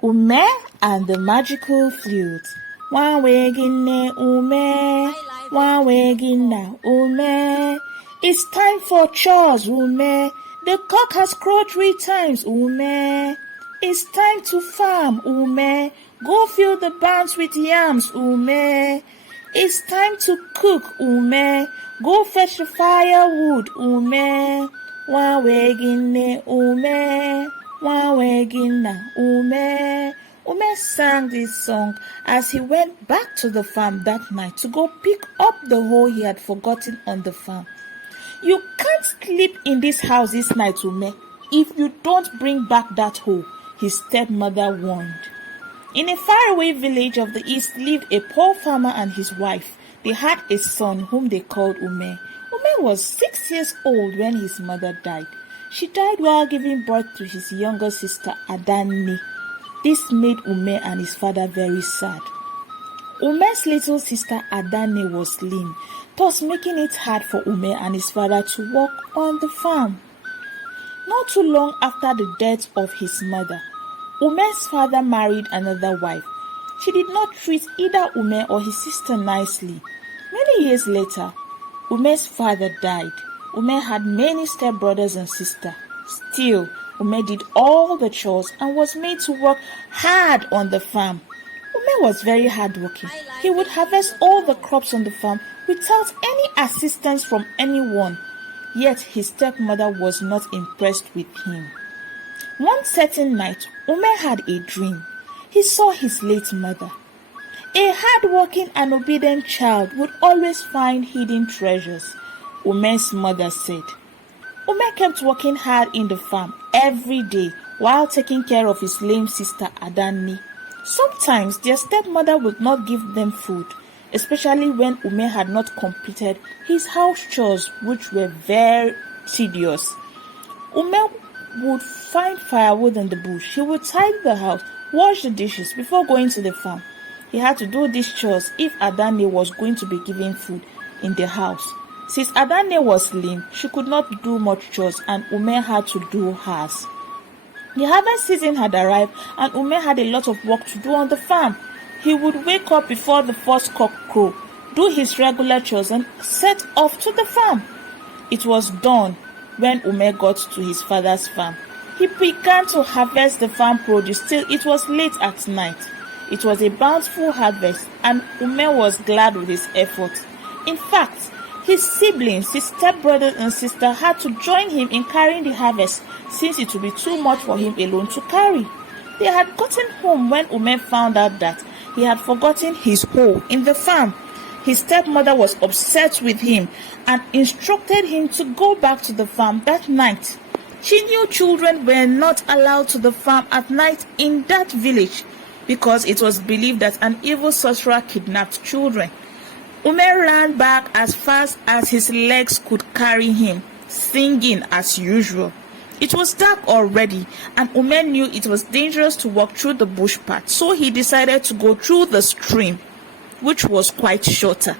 Umeh and the Magical Flute. One wegine Umeh, one wegina Umeh. It's time for chores, Umeh. The cock has crowed 3 times, Umeh. It's time to farm, Umeh. Go fill the barns with yams, Umeh. It's time to cook, Umeh. Go fetch the firewood, Umeh. One wegine Umeh, one wegina Umeh. Umeh sang this song as he went back to the farm that night to go pick up the hoe he had forgotten on the farm. You can't sleep in this house this night, Umeh, if you don't bring back that hoe, his stepmother warned. In a faraway village of the east lived a poor farmer and his wife. They had a son whom they called Umeh. Umeh was 6 years old when his mother died. She died while giving birth to his younger sister Adanne. This made Umeh and his father very sad. Umeh's little sister Adanne was lame, thus making it hard for Umeh and his father to work on the farm. Not too long after the death of his mother, Umeh's father married another wife. She did not treat either Umeh or his sister nicely. Many years later, Umeh's father died. Umeh had many stepbrothers and sisters. Still, Umeh did all the chores and was made to work hard on the farm. Umeh was very hardworking. He would harvest all the crops on the farm without any assistance from anyone. Yet his stepmother was not impressed with him. One certain night, Umeh had a dream. He saw his late mother. A hard-working and obedient child would always find hidden treasures, Umeh's mother said. Umeh kept working hard in the farm every day while taking care of his lame sister Adanne. Sometimes their stepmother would not give them food, especially when Umeh had not completed his house chores, which were very tedious. Umeh would find firewood in the bush. He would tidy the house, wash the dishes before going to the farm. He had to do these chores if Adanne was going to be given food in the house. Since Adanne was lame, she could not do much chores and Umeh had to do hers. The harvest season had arrived and Umeh had a lot of work to do on the farm. He would wake up before the first cock crow, do his regular chores and set off to the farm. It was dawn when Umeh got to his father's farm. He began to harvest the farm produce till it was late at night. It was a bountiful harvest and Umeh was glad with his effort. In fact, his siblings, his stepbrothers and sister had to join him in carrying the harvest since it would be too much for him alone to carry. They had gotten home when Umeh found out that he had forgotten his hoe in the farm. His stepmother was upset with him and instructed him to go back to the farm that night. She knew children were not allowed to the farm at night in that village because it was believed that an evil sorcerer kidnapped children. Umeh ran back as fast as his legs could carry him, singing as usual. It was dark already, and Umeh knew it was dangerous to walk through the bush path, so he decided to go through the stream, which was quite shorter.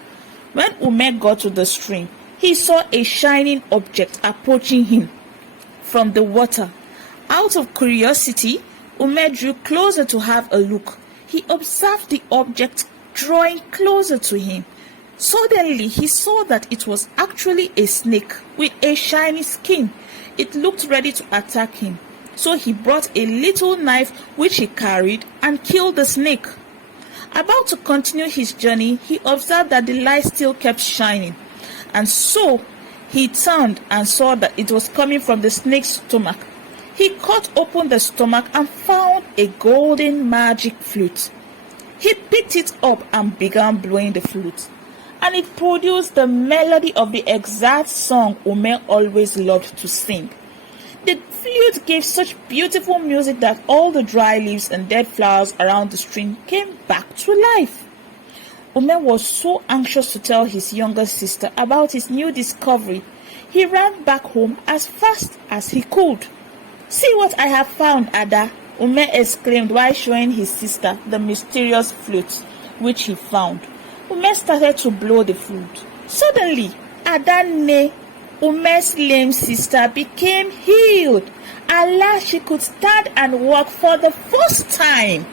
When Umeh got to the stream, he saw a shining object approaching him from the water. Out of curiosity, Umeh drew closer to have a look. He observed the object drawing closer to him. Suddenly, he saw that it was actually a snake with a shiny skin. It looked ready to attack him. So he brought a little knife which he carried and killed the snake. About to continue his journey, he observed that the light still kept shining. And so he turned and saw that it was coming from the snake's stomach. He cut open the stomach and found a golden magic flute. He picked it up and began blowing the flute, and it produced the melody of the exact song Umeh always loved to sing. The flute gave such beautiful music that all the dry leaves and dead flowers around the stream came back to life. Umeh was so anxious to tell his younger sister about his new discovery. He ran back home as fast as he could. "See what I have found, Ada," Umeh exclaimed while showing his sister the mysterious flute which he found. Umeh started to blow the flute. Suddenly, Adanne Umeh's lame sister became healed. At last she could stand and walk for the first time.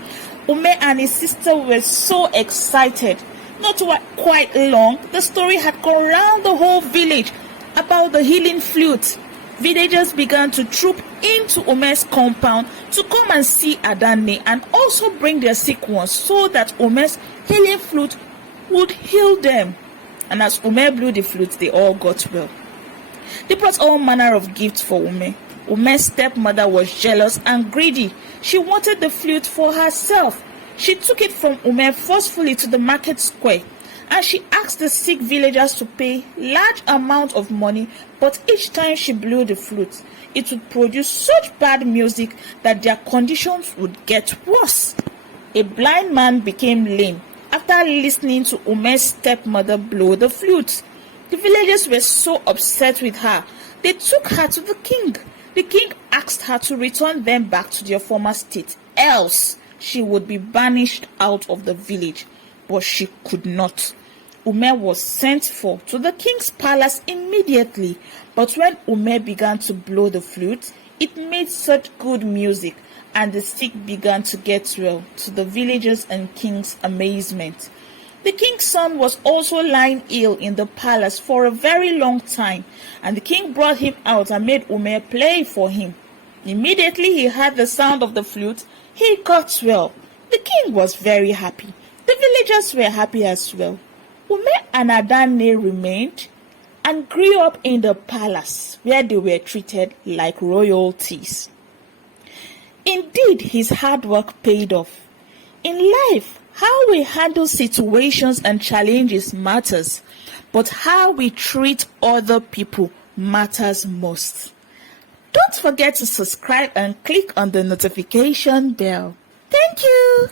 Umeh and his sister were so excited. Not quite long, the story had gone round the whole village about the healing flute. Villagers began to troop into Umeh's compound to come and see Adanne and also bring their sick ones so that Umeh's healing flute would heal them. And as Umeh blew the flute, they all got well. They brought all manner of gifts for Umeh. Umeh's stepmother was jealous and greedy. She wanted the flute for herself. She took it from Umeh forcefully to the market square, and she asked the sick villagers to pay large amount of money, but each time she blew the flute, it would produce such bad music that their conditions would get worse. A blind man became lame after listening to Umeh's stepmother blow the flute. The villagers were so upset with her, they took her to the king. The king asked her to return them back to their former state, else she would be banished out of the village. But she could not. Umeh was sent for to the king's palace immediately. But when Umeh began to blow the flute, it made such good music, and the sick began to get well, to the villagers and king's amazement. The king's son was also lying ill in the palace for a very long time, and the king brought him out and made Umeh play for him. Immediately he heard the sound of the flute, he got well. The king was very happy. The villagers were happy as well. Umeh and Adanne remained and grew up in the palace, where they were treated like royalties. Indeed, his hard work paid off. In life, how we handle situations and challenges matters, but how we treat other people matters most. Don't forget to subscribe and click on the notification bell. Thank you.